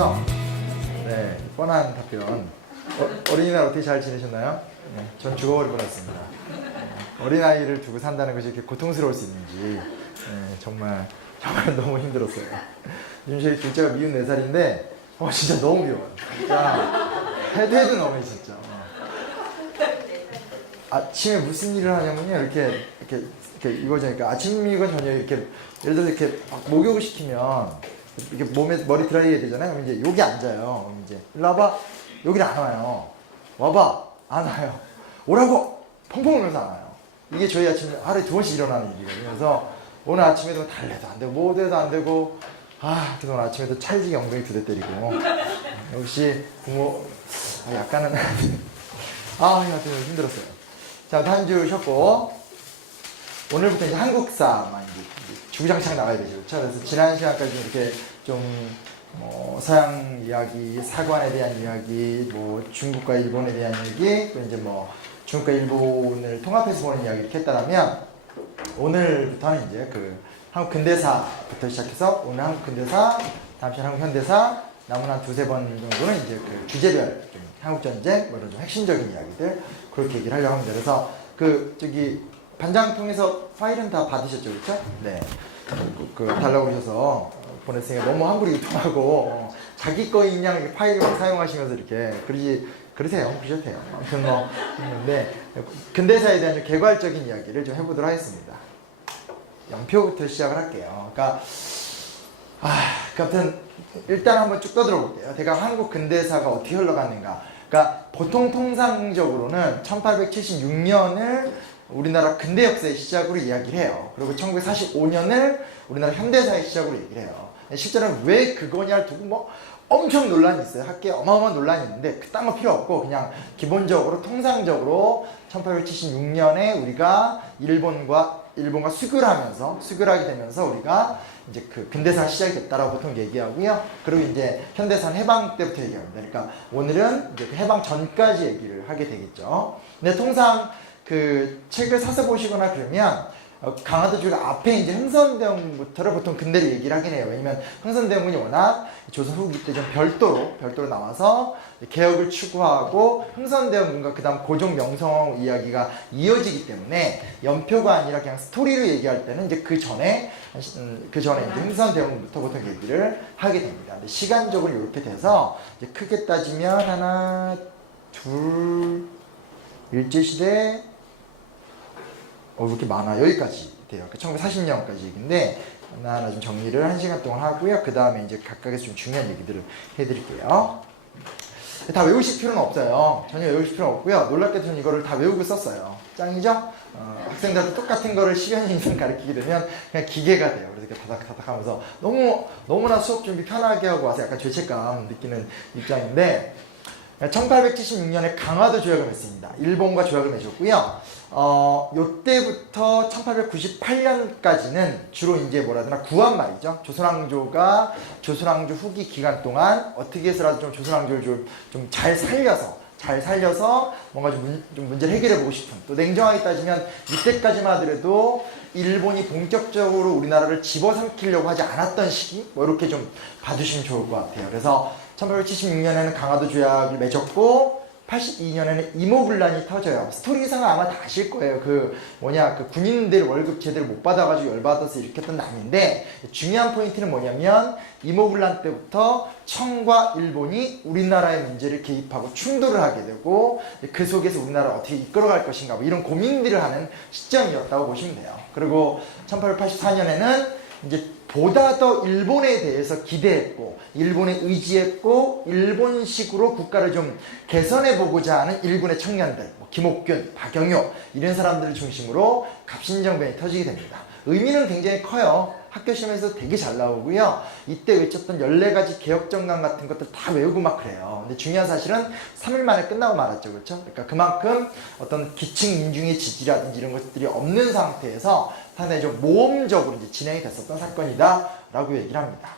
아시죠? 네, 뻔한 답변. 어린이날 어떻게 잘 지내셨나요? 네, 전 죽어버릴 뻔했습니다. 어린아이를 두고 산다는 것이 이렇게 고통스러울 수 있는지 정말 너무 힘들었어요. 지금 저희 둘째가 미운 4살인데 진짜 너무 귀여워요. 진짜 해도 너무 진짜. 아침에 무슨 일을 하냐면요, 이렇게 이거저니까 아침이건 저녁 이렇게 예를 들어서 이렇게 목욕을 시키면 이렇게 몸에 머리 드라이해야 되잖아요. 그럼 이제 여기 앉아요. 그럼 이제 일로 와봐. 여기를 안 와요. 와봐. 안 와요. 오라고 펑펑 울면서 안 와요. 이게 저희 아침에 하루에 2번씩 일어나는 일이거든요. 그래서 오늘 아침에도 달래도 안 되고 뭐도 안 되고 그래서 오늘 아침에도 찰지게 엉덩이 2대 때리고 역시 부모 약간은 하여튼 힘들었어요. 자, 한 주 쉬었고 오늘부터 이제 한국사만 이제 주구장창 나가야 되죠. 그렇죠? 그래서 지난 시간까지 이렇게 좀 서양 이야기, 사관에 대한 이야기, 중국과 일본에 대한 얘기, 또 이제 중국과 일본을 통합해서 보는 이야기 이렇게 했다면 오늘부터는 이제 그 한국 근대사부터 시작해서 오늘 한국 근대사, 다음 시간 한국 현대사, 남은 한 2-3번 정도는 이제 그 주제별 한국 전쟁, 이런 좀 핵심적인 이야기들 그렇게 얘기를 하려고 합니다. 그래서 반장 통해서 파일은 다 받으셨죠, 그렇죠? 네. 달라고 그러셔서 보냈으니까 너무 한글이 유통하고 자기 거인 양 파일을 사용하시면서 이렇게 그러세요. 그러셔도 돼요. 아무튼 근데 근대사에 대한 개괄적인 이야기를 좀 해보도록 하겠습니다. 연표부터 시작을 할게요. 그러니까 아무튼 일단 한번 쭉 떠들어볼게요. 대강 한국 근대사가 어떻게 흘러갔는가. 그러니까 보통 통상적으로는 1876년을 우리나라 근대 역사의 시작으로 이야기를 해요. 그리고 1945년을 우리나라 현대사의 시작으로 얘기를 해요. 실제로는 왜 그거냐를 두고 엄청 논란이 있어요. 학계에 어마어마한 논란이 있는데 그딴 거 필요 없고 그냥 기본적으로 통상적으로 1876년에 우리가 일본과 수교를 하게 되면서 우리가 이제 그 근대사가 시작이 됐다라고 보통 얘기하고요. 그리고 이제 현대사는 해방 때부터 얘기합니다. 그러니까 오늘은 이제 해방 전까지 얘기를 하게 되겠죠. 근데 통상 그 책을 사서 보시거나 그러면 강화도주가 앞에 이제 흥선대원부터를 보통 근대를 얘기를 하긴 해요. 왜냐면 흥선대원군이 워낙 조선 후기 때 좀 별도로 나와서 개혁을 추구하고 흥선대원군과 그 다음 고종 명성 이야기가 이어지기 때문에 연표가 아니라 그냥 스토리를 얘기할 때는 이제 그 전에 이제 흥선대원군부터 보통 얘기를 하게 됩니다. 근데 시간적으로 이렇게 돼서 이제 크게 따지면 하나, 둘, 일제시대 왜 이렇게 많아? 여기까지 돼요. 1940년까지 얘기인데 하나하나 좀 정리를 1시간 동안 하고요. 그 다음에 이제 각각에서 좀 중요한 얘기들을 해드릴게요. 다 외우실 필요는 없어요. 전혀 외우실 필요는 없고요. 놀랍게도 저는 이거를 다 외우고 썼어요. 짱이죠? 학생들한테 똑같은 거를 10여 년 이상 가르치게 되면 그냥 기계가 돼요. 그래서 이렇게 다닥다닥 하면서 너무나 수업 준비 편하게 하고 와서 약간 죄책감 느끼는 입장인데 1876년에 강화도 조약을 맺습니다. 일본과 조약을 맺었고요. 요때부터 1898년까지는 주로 이제 구한 말이죠. 조선왕조 후기 기간 동안 어떻게 해서라도 좀 조선왕조를 좀 잘 살려서 뭔가 좀 문제를 해결해 보고 싶은, 또 냉정하게 따지면 이때까지만 하더라도 일본이 본격적으로 우리나라를 집어삼키려고 하지 않았던 시기, 이렇게 좀 봐주시면 좋을 것 같아요. 그래서 1876년에는 강화도 조약을 맺었고 82년에는 이모군란이 터져요. 스토리상은 아마 다 아실 거예요. 그 군인들 월급 제대로 못 받아가지고 열받아서 일으켰던 난인데, 중요한 포인트는 뭐냐면 이모군란 때부터 청과 일본이 우리나라의 문제를 개입하고 충돌을 하게 되고 그 속에서 우리나라를 어떻게 이끌어갈 것인가 이런 고민들을 하는 시점이었다고 보시면 돼요. 그리고 1884년에는 이제 보다 더 일본에 대해서 기대했고 일본에 의지했고 일본식으로 국가를 좀 개선해보고자 하는 일군의 청년들, 김옥균, 박영효 이런 사람들을 중심으로 갑신정변이 터지게 됩니다. 의미는 굉장히 커요. 학교 시험에서 되게 잘 나오고요. 이때 외쳤던 14가지 개혁정강 같은 것들 다 외우고 막 그래요. 근데 중요한 사실은 3일 만에 끝나고 말았죠. 그렇죠? 그러니까 그만큼 어떤 기층 민중의 지지라든지 이런 것들이 없는 상태에서 상당히 좀 모험적으로 이제 진행이 됐었던 사건이다 라고 얘기를 합니다.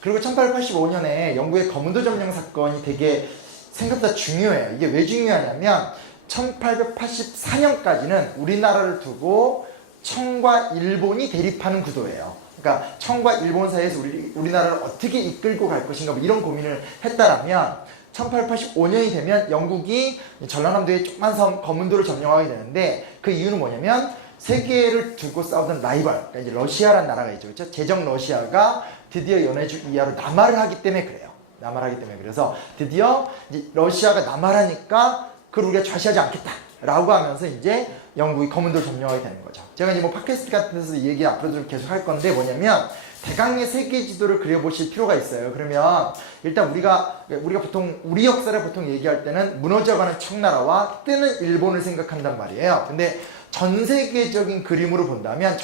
그리고 1885년에 영국의 거문도 점령 사건이 되게 생각보다 중요해요. 이게 왜 중요하냐면 1884년까지는 우리나라를 두고 청과 일본이 대립하는 구도예요. 그러니까 청과 일본 사이에서 우리나라를 어떻게 이끌고 갈 것인가 뭐 이런 고민을 했다라면 1885년이 되면 영국이 전라남도의 조그만 섬 거문도를 점령하게 되는데 그 이유는 뭐냐면 세계를 두고 싸우던 라이벌, 그러니까 이제 러시아라는 나라가 있죠. 그렇죠? 제정 러시아가 드디어 연해주 이하로 남하를 하기 때문에 그래요. 남하를 하기 때문에. 그래서 드디어 이제 러시아가 남하라니까 그걸 우리가 좌시하지 않겠다라고 하면서 이제 영국이 거문도를 점령하게 되는 거죠. 제가 이제 뭐 팟캐스트 같은 데서 이 얘기 앞으로 좀 계속 할 건데 뭐냐면 대강의 세계 지도를 그려보실 필요가 있어요. 그러면 일단 우리가 보통 우리 역사를 보통 얘기할 때는 무너져가는 청나라와 뜨는 일본을 생각한단 말이에요. 근데 전 세계적 그림으로 본다면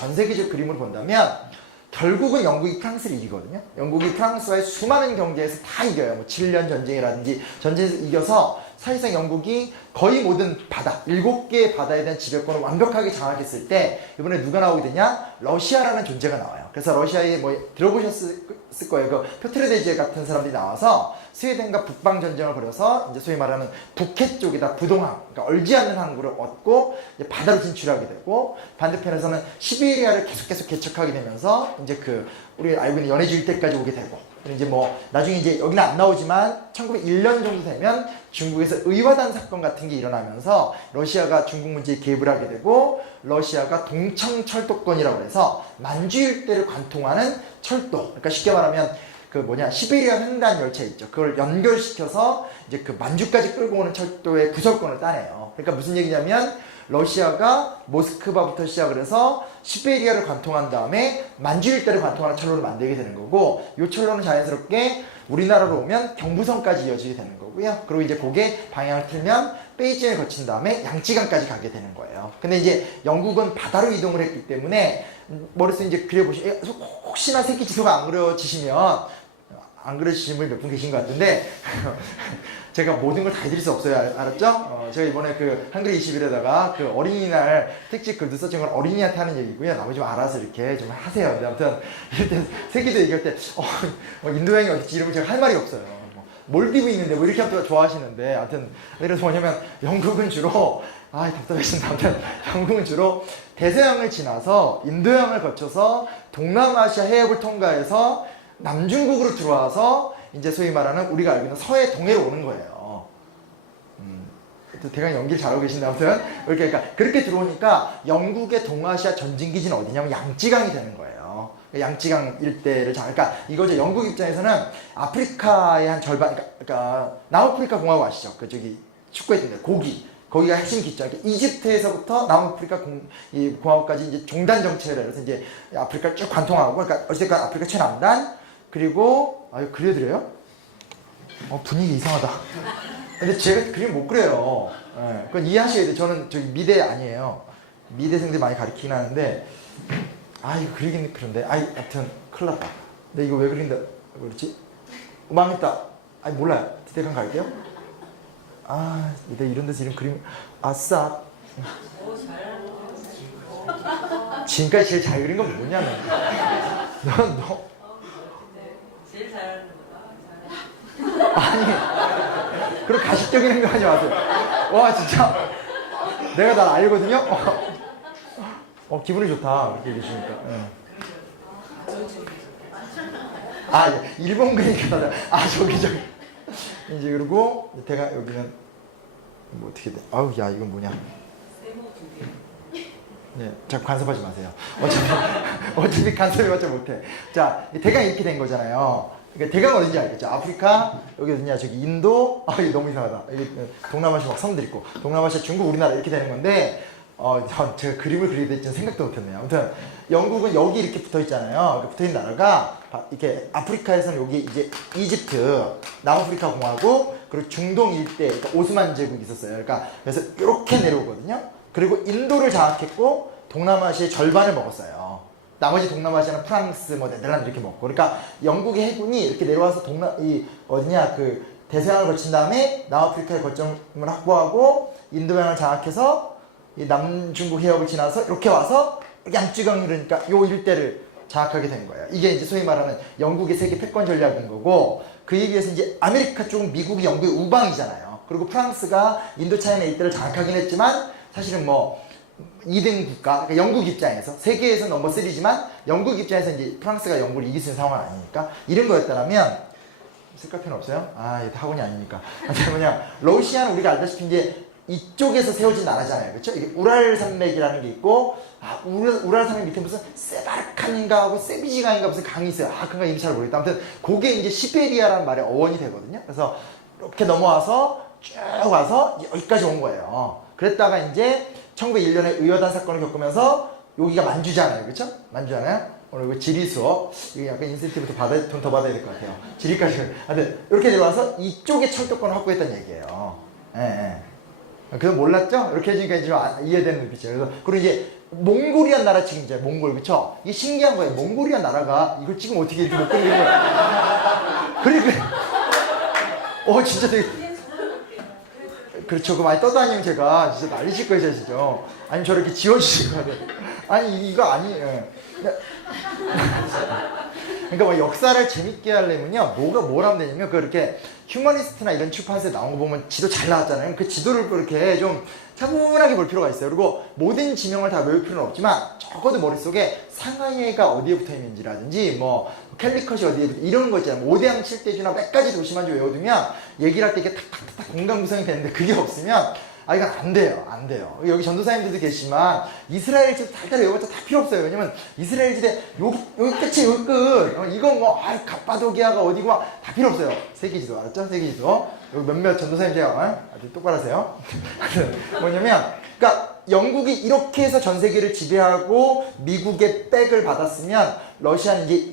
결국은 영국이 프랑스를 이기거든요. 영국이 프랑스와의 수많은 경제에서 다 이겨요. 뭐 7년 전쟁이라든지 전쟁에서 이겨서 사실상 영국이 거의 모든 바다, 7개의 바다에 대한 지배권을 완벽하게 장악했을 때 이번에 누가 나오게 되냐? 러시아라는 존재가 나와요. 그래서 러시아에 뭐 들어보셨을 거예요. 그 표트르데제 같은 사람들이 나와서 스웨덴과 북방 전쟁을 벌여서 이제 소위 말하는 북해 쪽에다 부동항, 그러니까 얼지 않는 항구를 얻고 이제 바다로 진출하게 되고 반대편에서는 시베리아를 계속 개척하게 되면서 이제 그 우리 알고 있는 연해주 일대까지 오게 되고 이제 뭐 나중에 이제 여기는 안 나오지만 1901년 정도 되면 중국에서 의화단 사건 같은 게 일어나면서 러시아가 중국 문제에 개입을 하게 되고 러시아가 동청철도권이라고 해서 만주 일대를 관통하는 철도, 그러니까 쉽게 말하면 그 시베리아 횡단 열차 있죠. 그걸 연결시켜서 이제 그 만주까지 끌고 오는 철도의 부설권을 따내요. 그러니까 무슨 얘기냐면 러시아가 모스크바부터 시작을 해서 시베리아를 관통한 다음에 만주 일대를 관통하는 철로를 만들게 되는 거고 이 철로는 자연스럽게 우리나라로 오면 경부선까지 이어지게 되는 거고요. 그리고 이제 그게 방향을 틀면 베이징을 거친 다음에 양쯔강까지 가게 되는 거예요. 근데 이제 영국은 바다로 이동을 했기 때문에 머릿속에 이제 그려보시면 혹시나 새끼 지도가 안 그려지시면 안 그러시는 분이 몇 분 계신 것 같은데 제가 모든 걸 다 해드릴 수 없어요. 알았죠? 제가 이번에 그 한글 20일에다가 그 어린이날 특집 글도 써준 건 어린이한테 하는 얘기고요. 나머지 좀 알아서 이렇게 좀 하세요. 근데 아무튼 이럴 세계도 얘기할 때 인도양이 어딨지 이러면 제가 할 말이 없어요. 몰디브 있는데 뭐 이렇게 하면 좋아하시는데 아무튼 그래서 뭐냐면 영국은 주로 답답해진다. 아무튼 영국은 주로 대서양을 지나서 인도양을 거쳐서 동남아시아 해협을 통과해서 남중국으로 들어와서 이제 소위 말하는 우리가 알고 있는 서해 동해로 오는 거예요. 대강 연기를 잘하고 계신데 아무튼 그러니까 그렇게 들어오니까 영국의 동아시아 전진기지는 어디냐면 양쯔강이 되는 거예요. 양쯔강 일대를 그러니까 이거죠. 영국 입장에서는 아프리카의 한 절반, 그러니까 남아프리카 공화국 아시죠? 그 저기 축구했던데 거기가 핵심 기죠. 그러니까 이집트에서부터 남아프리카 공화국까지 이제 종단 정체를 해서 이제 아프리카를 쭉 관통하고, 그러니까 어쨌든 아프리카 최남단, 그리고 그려드려요? 분위기 이상하다. 근데 제가 그림 못 그려요. 그건 이해하셔야 돼요. 저는 저기 미대 아니에요. 미대생들 많이 가르치긴 하는데 이거 그리긴 그런데 하여튼 큰일 났다. 근데 이거 왜 그린다 그렇지? 망했다. 몰라요. 대강 갈게요. 미대 이런 데서 이런 그림 아싸. 지금까지 제일 잘 그린 건 뭐냐 너 제일 잘하는 아니 그런 가식적인 거 하지 마세요. 와 진짜 내가 날 알거든요. 기분이 좋다 이렇게 계시니까. 일본 그리니까 저기 이제 그리고 제가 여기는 뭐 어떻게 돼? 야 이건 뭐냐? 네, 자 간섭하지 마세요. 어차피 간섭해봤자 못해. 자, 대강 이렇게 된 거잖아요. 그러니까 대강 어딘지 알겠죠? 아프리카, 여기 어디냐? 저기 인도, 이거 너무 이상하다. 여기 동남아시아 막 섬들 있고, 동남아시아, 중국, 우리나라 이렇게 되는 건데, 제가 그림을 그리게 될지는 생각도 못했네요. 아무튼 영국은 여기 이렇게 붙어 있잖아요. 붙어 있는 나라가 이렇게 아프리카에서는 여기 이제 이집트, 남아프리카 공화국, 그리고 중동 일대, 그러니까 오스만 제국이 있었어요. 그러니까 그래서 이렇게 내려오거든요. 그리고 인도를 장악했고 동남아시아의 절반을 먹었어요. 나머지 동남아시아는 프랑스, 네덜란드 이렇게 먹고. 그러니까 영국의 해군이 이렇게 내려와서 그 대서양을 거친 다음에 남아프리카의 거점을 확보하고 인도양을 장악해서 이 남중국 해협을 지나서 이렇게 와서 양쯔강 그러니까 요 일대를 장악하게 된 거예요. 이게 이제 소위 말하는 영국의 세계 패권 전략인 거고, 그에 비해서 이제 아메리카 쪽은 미국이 영국의 우방이잖아요. 그리고 프랑스가 인도차이나 일대를 장악하긴 했지만 사실은 2등 국가, 그러니까 영국 입장에서 세계에서 넘버 3지만 영국 입장에서 이제 프랑스가 영국을 이길 수 있는 상황은 아니니까 이런 거였다면 색깔펜 없어요? 아, 이게 학원이 아니니까. 뭐냐, 러시아는 우리가 알다시피 이제 이쪽에서 세워진 나라잖아요, 그렇죠? 이게 우랄 산맥이라는 게 있고, 아, 우랄 산맥 밑에 무슨 세바르칸인가 하고 세비지강인가 무슨 강이 있어요. 아, 그건 이름 잘 모르겠다. 아무튼 그게 이제 시베리아라는 말의 어원이 되거든요. 그래서 이렇게 넘어와서 쭉 와서 여기까지 온 거예요. 그랬다가 이제 1901년에 의여단 사건을 겪으면서 여기가 만주잖아요, 그렇죠? 만주잖아요. 오늘 이거 지리 수업, 이거 약간 인센티브 돈 더 받아야 될 것 같아요. 지리까지. 하여튼 이렇게 들어와서 이쪽에 철도권을 확보했다는 얘기예요. 예, 예. 그거 몰랐죠? 이렇게 해주니까 이제 이해되는 눈빛이에요. 그래서 그리고 이제 몽골이란 나라 지금 이제 몽골, 그쵸? 이게 신기한 거예요. 몽골이란 나라가 이걸 지금 어떻게 이렇게 못 끊는 거야? 그러니까 진짜 되게 그렇죠. 그 많이 떠다니면 제가 진짜 난리칠 거예요, 진짜. 아니면 저렇게 지워주실 거예요. 아니 이거 아니에요. 그러니까 뭐 역사를 재밌게 하려면요, 뭘 하면 되냐면 그렇게 휴머니스트나 이런 출판사에 나온 거 보면 지도 잘 나왔잖아요. 그 지도를 그렇게 좀 차분하게 볼 필요가 있어요. 그리고 모든 지명을 다 외울 필요는 없지만 적어도 머릿속에 상하이가 어디에 붙어 있는지라든지 뭐 캘리컷이 어디에 붙어 이런 거 있잖아요. 오대양 칠대주나 몇 가지 도시만 좀 외워두면 얘기를 할 때 이게 탁탁탁 공간 구성이 되는데 그게 없으면 이건 안 돼요. 안 돼요. 여기 전도사님들도 계시지만 이스라엘 지도 달달 외워봤자 다 필요 없어요. 왜냐면 이스라엘 지대 여기 끝이 여기 끝. 이건 뭐 갑바도기아가 어디고 막 다 필요 없어요. 세계지도 알았죠? 세계지도. 여기 몇몇 전도사님 제가 아주 똑바로 하세요. 뭐냐면 그러니까 영국이 이렇게 해서 전 세계를 지배하고 미국의 백을 받았으면 러시아는 이제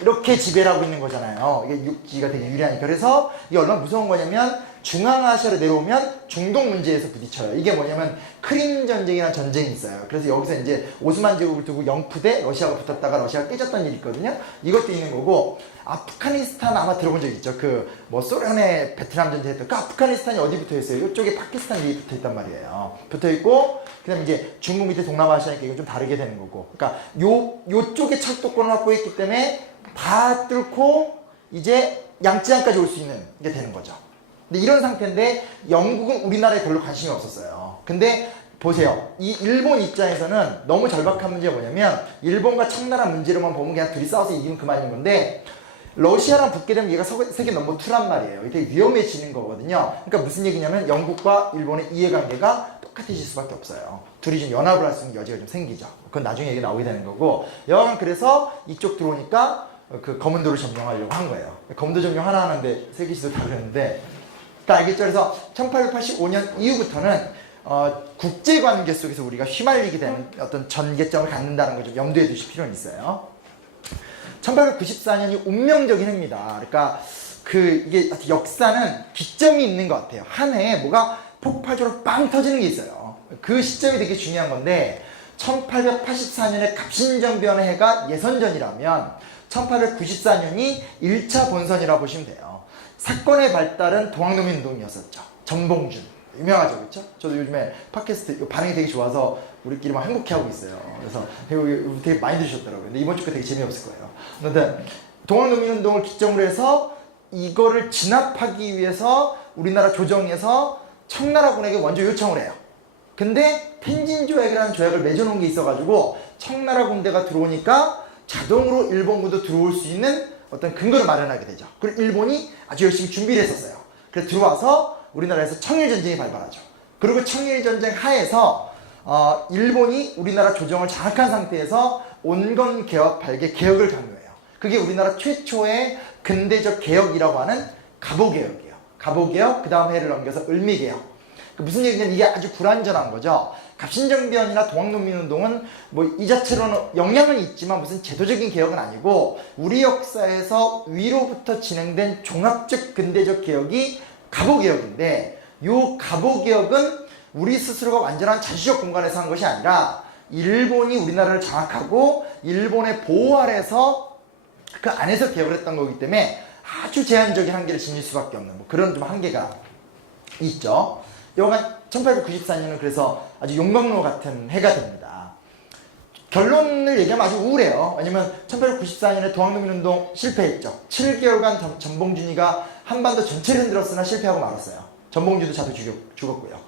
이렇게 지배를 하고 있는 거잖아요. 이게 육지가 되게 유리하니까. 그래서 이게 얼마나 무서운 거냐면 중앙아시아로 내려오면 중동 문제에서 부딪혀요. 이게 뭐냐면 크림 전쟁이라는 전쟁이 있어요. 그래서 여기서 이제 오스만 제국을 두고 영푸대 러시아가 붙었다가 러시아가 깨졌던 일이 있거든요. 이것도 있는 거고, 아프가니스탄 아마 들어본 적 있죠. 그 뭐 소련의 베트남 전쟁 했던 그 아프가니스탄이 어디 붙어 있어요? 이쪽에 파키스탄 위에 붙어 있단 말이에요. 붙어 있고, 그다음에 이제 중국 밑에 동남아시아니까 이건 좀 다르게 되는 거고. 그러니까 요쪽에 철도권을 확보했기 때문에 다 뚫고 이제 양쯔양까지 올 수 있는 게 되는 거죠. 근데 이런 상태인데 영국은 우리나라에 별로 관심이 없었어요. 근데 보세요. 이 일본 입장에서는 너무 절박한 문제가 뭐냐면 일본과 청나라 문제로만 보면 그냥 둘이 싸워서 이기면 그만인 건데 러시아랑 붙게 되면 얘가 세계 넘버 2란 말이에요. 이게 되게 위험해지는 거거든요. 그러니까 무슨 얘기냐면 영국과 일본의 이해관계가 똑같아질 수밖에 없어요. 둘이 좀 연합을 할 수 있는 여지가 좀 생기죠. 그건 나중에 얘기 나오게 되는 거고, 여하간 그래서 이쪽 들어오니까 그 검은도를 점령하려고 한 거예요. 검은도 점령 하나 하는데 세계지도 다 그랬는데 다 알겠죠? 그래서 1885년 이후부터는 국제관계 속에서 우리가 휘말리게 되는 어떤 전개점을 갖는다는 걸 좀 염두에 두실 필요는 있어요. 1894년이 운명적인 해입니다. 그러니까 이게 역사는 기점이 있는 것 같아요. 한 해에 뭐가 폭발적으로 빵 터지는 게 있어요. 그 시점이 되게 중요한 건데 1884년에 갑신정변의 해가 예선전이라면 1894년이 1차 본선이라고 보시면 돼요. 사건의 발달은 동학농민운동이었었죠. 전봉준 유명하죠, 그렇죠? 저도 요즘에 팟캐스트 반응이 되게 좋아서 우리끼리 막 행복해하고 있어요. 그래서 되게 많이 들으셨더라고요. 근데 이번 주가 되게 재미없을 거예요. 근데 동학농민운동을 기점으로 해서 이거를 진압하기 위해서 우리나라 조정에서 청나라군에게 먼저 요청을 해요. 근데 텐진 조약이라는 조약을 맺어놓은 게 있어가지고 청나라 군대가 들어오니까 자동으로 일본군도 들어올 수 있는 어떤 근거를 마련하게 되죠. 그리고 일본이 아주 열심히 준비를 했었어요. 그래서 들어와서 우리나라에서 청일전쟁이 발발하죠. 그리고 청일전쟁 하에서 일본이 우리나라 조정을 장악한 상태에서 온건 개혁 발계 개혁을 강요해요. 그게 우리나라 최초의 근대적 개혁이라고 하는 갑오개혁이에요. 갑오개혁, 그 다음 해를 넘겨서 을미개혁. 무슨 얘기냐면 이게 아주 불완전한 거죠. 갑신정변이나 동학농민운동은 뭐 이 자체로는 영향은 있지만 무슨 제도적인 개혁은 아니고 우리 역사에서 위로부터 진행된 종합적 근대적 개혁이 갑오개혁인데, 요 갑오개혁은 우리 스스로가 완전한 자주적 공간에서 한 것이 아니라 일본이 우리나라를 장악하고 일본의 보호 아래서 그 안에서 개혁을 했던 거기 때문에 아주 제한적인 한계를 지닐 수밖에 없는 뭐 그런 좀 한계가 있죠. 여간 1894년은 그래서 아주 용광로 같은 해가 됩니다. 결론을 얘기하면 아주 우울해요. 왜냐면 1894년에 동학농민운동 실패했죠. 7개월간 전봉준이가 한반도 전체를 흔들었으나 실패하고 말았어요. 전봉준도 자도 죽었고요.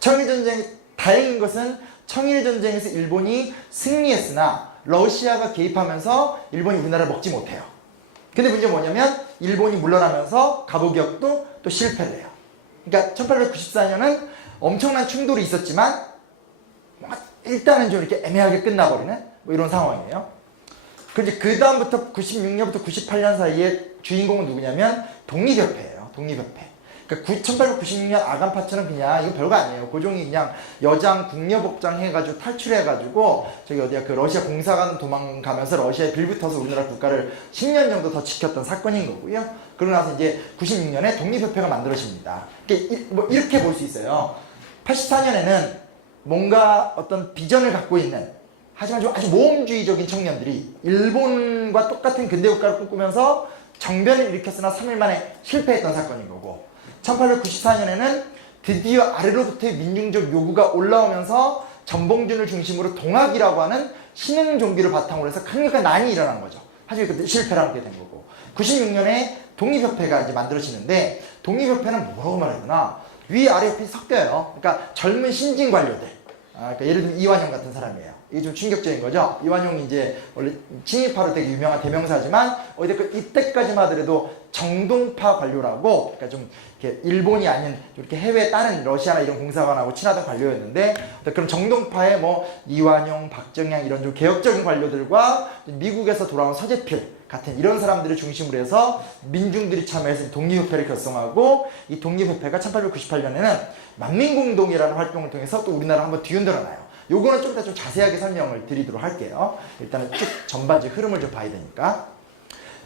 청일전쟁 다행인 것은 청일전쟁에서 일본이 승리했으나 러시아가 개입하면서 일본이 우리나라를 먹지 못해요. 근데 문제는 뭐냐면 일본이 물러나면서 갑오기역도 또 실패를 해요. 그러니까 1894년은 엄청난 충돌이 있었지만 일단은 좀 이렇게 애매하게 끝나버리는 뭐 이런 상황이에요. 그런데 그 다음부터 96년부터 98년 사이에 주인공은 누구냐면 독립협회예요. 독립협회. 그러니까 1896년 아간파처럼 그냥 이거 별거 아니에요. 고종이 그냥 여장 국녀복장 해가지고 탈출해가지고 저기 어디야 그 러시아 공사관 도망가면서 러시아에 빌붙어서 우리나라 국가를 10년 정도 더 지켰던 사건인 거고요. 그러고 나서 이제 96년에 독립협회가 만들어집니다. 뭐 이렇게 볼 수 있어요. 84년에는 뭔가 어떤 비전을 갖고 있는 하지만 좀 아주 모험주의적인 청년들이 일본과 똑같은 근대국가를 꿈꾸면서 정변을 일으켰으나 3일 만에 실패했던 사건인 거고 1894년에는 드디어 아래로부터의 민중적 요구가 올라오면서 전봉준을 중심으로 동학이라고 하는 신흥 종교를 바탕으로 해서 강력한 난이 일어난 거죠. 하지만 그때 실패를 하게 된 거고 96년에 독립협회가 이제 만들어지는데 독립협회는 뭐라고 말해야 되나 위아래 옆이 섞여요. 그러니까 젊은 신진 관료들 그러니까 예를 들면 이완용 같은 사람이에요. 이게 좀 충격적인 거죠. 이완용이 이제 원래 친일파로 되게 유명한 대명사지만 어쨌든 이때까지만 하더라도 정동파 관료라고 그러니까 좀 이렇게 일본이 아닌 이렇게 해외에 다른 러시아나 이런 공사관하고 친하던 관료였는데 그럼 정동파의 뭐 이완용, 박정양 이런 좀 개혁적인 관료들과 미국에서 돌아온 서재필 같은 이런 사람들을 중심으로 해서 민중들이 참여해서 독립협회를 결성하고 이 독립협회가 1898년에는 만민공동이라는 활동을 통해서 또 우리나라를 한번 뒤흔들어놔요. 요거는 좀 이따 좀 자세하게 설명을 드리도록 할게요. 일단은 쭉 전반적 흐름을 좀 봐야 되니까.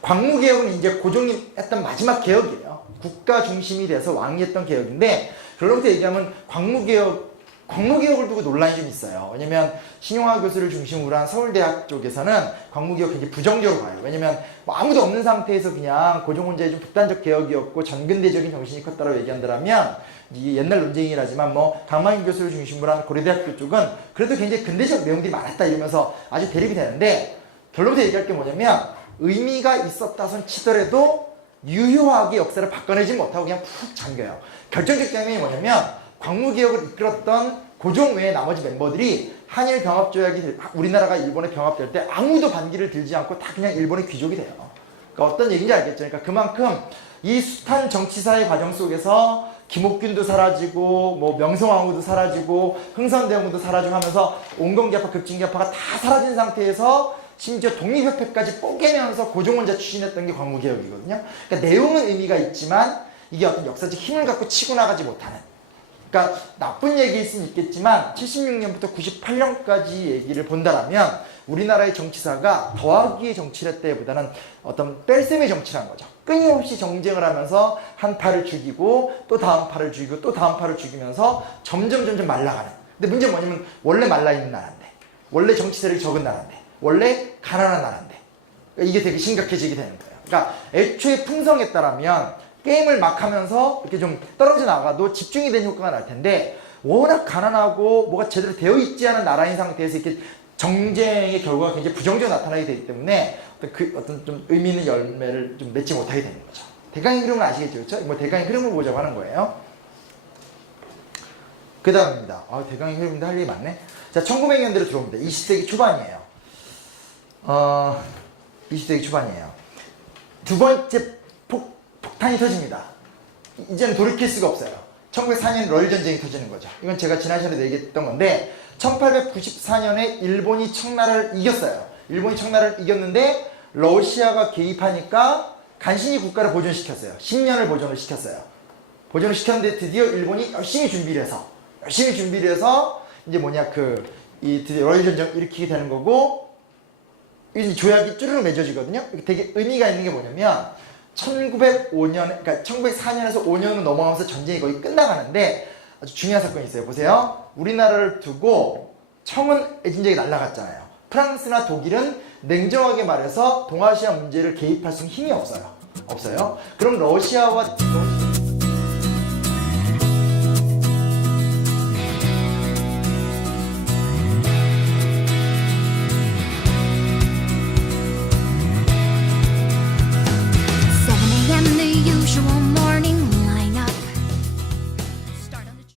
광무개혁은 이제 고종이 했던 마지막 개혁이에요. 국가 중심이 돼서 왕이 했던 개혁인데 그런부터 얘기하면 광무개혁을 두고 논란이 좀 있어요. 왜냐면 신용화 교수를 중심으로 한 서울대학 쪽에서는 광무개혁 굉장히 부정적으로 봐요. 왜냐면 뭐 아무도 없는 상태에서 그냥 고종 혼자의 좀 극단적 개혁이었고 전근대적인 정신이 컸다고 얘기한다면 이게 옛날 논쟁이라지만 뭐 강만희 교수를 중심으로 한 고려대학교 쪽은 그래도 굉장히 근대적 내용들이 많았다 이러면서 아주 대립이 되는데 결론부터 얘기할 게 뭐냐면 의미가 있었다선 치더라도 유효하게 역사를 바꿔내지 못하고 그냥 푹 잠겨요. 결정적 개념이 뭐냐면 광무개혁을 이끌었던 고종 외의 나머지 멤버들이 한일 병합조약이 우리나라가 일본에 병합될 때 아무도 반기를 들지 않고 다 그냥 일본의 귀족이 돼요. 그러니까 어떤 얘기인지 알겠죠? 그러니까 그만큼 이 숱한 정치사의 과정 속에서 김옥균도 사라지고 뭐 명성황후도 사라지고 흥선대원군도 사라지고 하면서 온건계파 급진계파가 다 사라진 상태에서 심지어 독립협회까지 뽀개면서 고종 혼자 추진했던 게 광무개혁이거든요. 그러니까 내용은 의미가 있지만 이게 어떤 역사적 힘을 갖고 치고 나가지 못하는 그러니까 나쁜 얘기일 수는 있겠지만 76년부터 98년까지 얘기를 본다라면 우리나라의 정치사가 더하기의 정치를 했다기보다는 어떤 뺄셈의 정치를 한 거죠. 끊임없이 정쟁을 하면서 한 파를 죽이고 또 다음 파를 죽이고 또 다음 파를 죽이면서 점점 말라가는. 근데 문제는 뭐냐면 원래 말라있는 나라인데 원래 정치 세력이 적은 나라인데 원래 가난한 나라인데 그러니까 이게 되게 심각해지게 되는 거예요. 그러니까 애초에 풍성했다라면 게임을 막 하면서 이렇게 좀 떨어져 나가도 집중이 되는 효과가 날 텐데 워낙 가난하고 뭐가 제대로 되어 있지 않은 나라인 상태에서 이렇게 정쟁의 결과가 굉장히 부정적으로 나타나게 되기 때문에 어떤 좀 의미 있는 열매를 좀 맺지 못하게 되는 거죠. 대강의 흐름은 아시겠죠? 그렇죠? 뭐 대강의 흐름을 보자고 하는 거예요. 그 다음입니다. 대강의 흐름인데 할 일이 많네. 자, 1900년대로 들어옵니다. 20세기 초반이에요. 20세기 초반이에요. 두 번째 폭탄이 터집니다. 이제는 돌이킬 수가 없어요. 1904년 러일 전쟁이 터지는 거죠. 이건 제가 지난 시간에 얘기했던 건데 1894년에 일본이 청나라를 이겼어요. 일본이 청나라를 이겼는데 러시아가 개입하니까 간신히 국가를 보존시켰어요. 10년을 보존을 시켰어요. 보존을 시켰는데 드디어 일본이 열심히 준비를 해서 이제 드디어 러일 전쟁을 일으키게 되는 거고 이 조약이 쭈르륵 맺어지거든요. 되게 의미가 있는 게 뭐냐면 1905년, 그러니까 1904년에서 5년은 넘어가면서 전쟁이 거의 끝나가는데 아주 중요한 사건이 있어요. 보세요. 우리나라를 두고 청은 애진작이 날아갔잖아요. 프랑스나 독일은 냉정하게 말해서 동아시아 문제를 개입할 수 있는 힘이 없어요. 그럼 러시아와